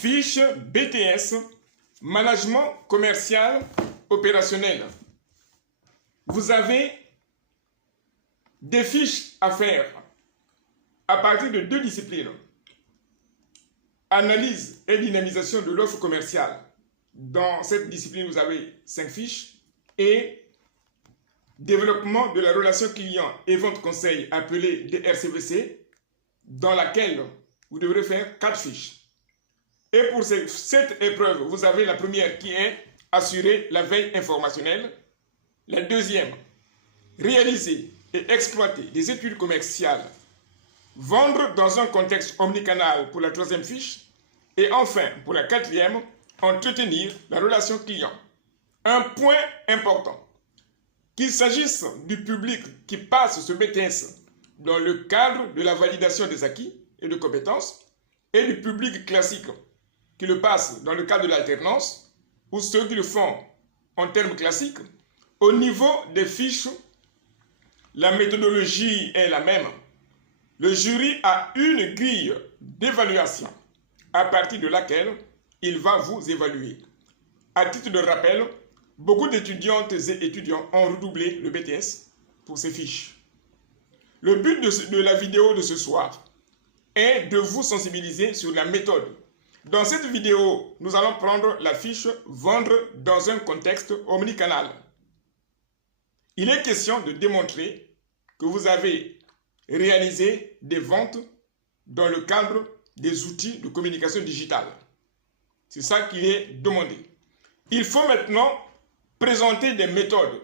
Fiche BTS, Management commercial opérationnel. Vous avez des fiches à faire à partir de deux disciplines. Analyse et dynamisation de l'offre commerciale. Dans cette discipline, vous avez 5 fiches. Et développement de la relation client et vente conseil, appelé DRCVC, dans laquelle vous devrez faire 4 fiches. Et pour cette épreuve, vous avez la première qui est assurer la veille informationnelle. La deuxième, réaliser et exploiter des études commerciales. Vendre dans un contexte omnicanal pour la troisième fiche. Et enfin, pour la quatrième, entretenir la relation client. Un point important, qu'il s'agisse du public qui passe ce BTS dans le cadre de la validation des acquis et de compétences et du public classique qui le passe dans le cadre de l'alternance ou ceux qui le font en termes classiques, au niveau des fiches, la méthodologie est la même. Le jury a une grille d'évaluation à partir de laquelle il va vous évaluer. À titre de rappel, beaucoup d'étudiantes et étudiants ont redoublé le BTS pour ces fiches. Le but de la vidéo de ce soir est de vous sensibiliser sur la méthode. Dans cette vidéo, nous allons prendre la fiche « Vendre dans un contexte omnicanal ». Il est question de démontrer que vous avez réalisé des ventes dans le cadre des outils de communication digitale. C'est ça qui est demandé. Il faut maintenant présenter des méthodes.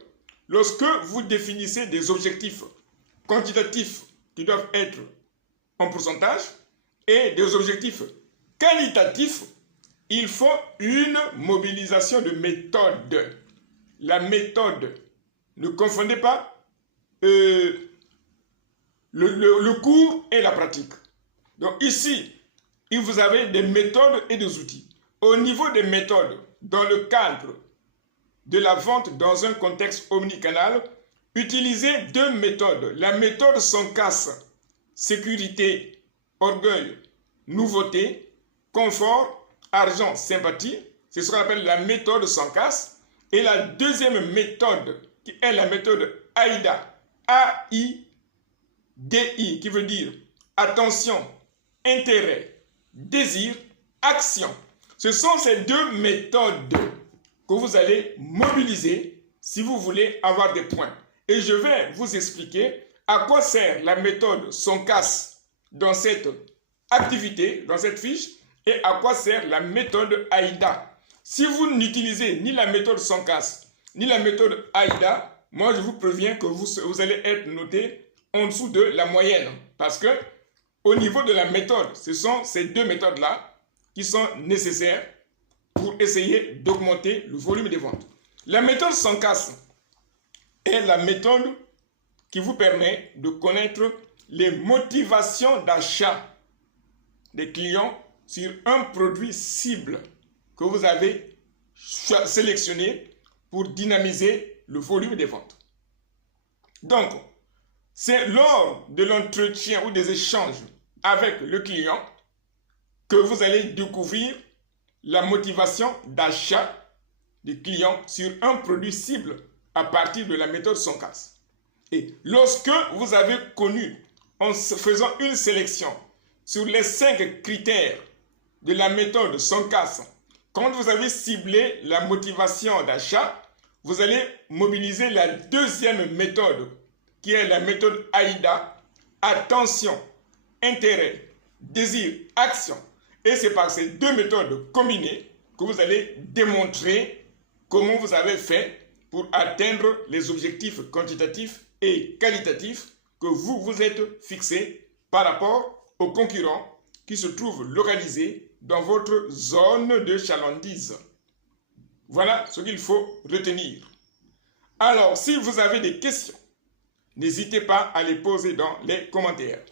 Lorsque vous définissez des objectifs quantitatifs qui doivent être en pourcentage et des objectifs qualitatifs, il faut une mobilisation de méthode. La méthode, ne confondez pas le cours et la pratique. Donc ici, vous avez des méthodes et des outils. Au niveau des méthodes, dans le cadre de la vente dans un contexte omnicanal, utilisez 2 méthodes. La méthode sans casse, sécurité, orgueil, nouveauté, confort, argent, sympathie. C'est ce qu'on appelle la méthode sans casse. Et la deuxième méthode, qui est la méthode AIDA, A-I-D-I, qui veut dire attention, intérêt, désir, action. Ce sont ces 2 méthodes que vous allez mobiliser si vous voulez avoir des points. Et je vais vous expliquer à quoi sert la méthode sans casse dans cette activité, dans cette fiche, et à quoi sert la méthode AIDA. Si vous n'utilisez ni la méthode sans casse, ni la méthode AIDA, moi je vous préviens que vous allez être noté en dessous de la moyenne. Parce que au niveau de la méthode, ce sont ces 2 méthodes-là qui sont nécessaires pour essayer d'augmenter le volume des ventes. La méthode sans casse est la méthode qui vous permet de connaître les motivations d'achat des clients sur un produit cible que vous avez sélectionné pour dynamiser le volume des ventes. Donc, c'est lors de l'entretien ou des échanges avec le client que vous allez découvrir la motivation d'achat des clients sur un produit cible à partir de la méthode sans casse. Et lorsque vous avez connu, en faisant une sélection sur les 5 critères de la méthode sans casse, quand vous avez ciblé la motivation d'achat, vous allez mobiliser la deuxième méthode qui est la méthode AIDA, attention, intérêt, désir, action. Et c'est par ces 2 méthodes combinées que vous allez démontrer comment vous avez fait pour atteindre les objectifs quantitatifs et qualitatifs que vous vous êtes fixés par rapport aux concurrents qui se trouvent localisés dans votre zone de chalandise. Voilà ce qu'il faut retenir. Alors, si vous avez des questions, n'hésitez pas à les poser dans les commentaires.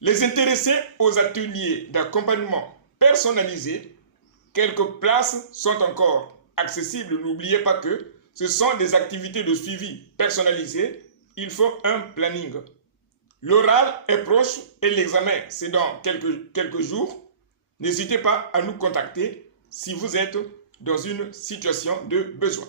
Les intéressés aux ateliers d'accompagnement personnalisé, quelques places sont encore accessibles. N'oubliez pas que ce sont des activités de suivi personnalisées. Il faut un planning. L'oral est proche et l'examen, c'est dans quelques jours. N'hésitez pas à nous contacter si vous êtes dans une situation de besoin.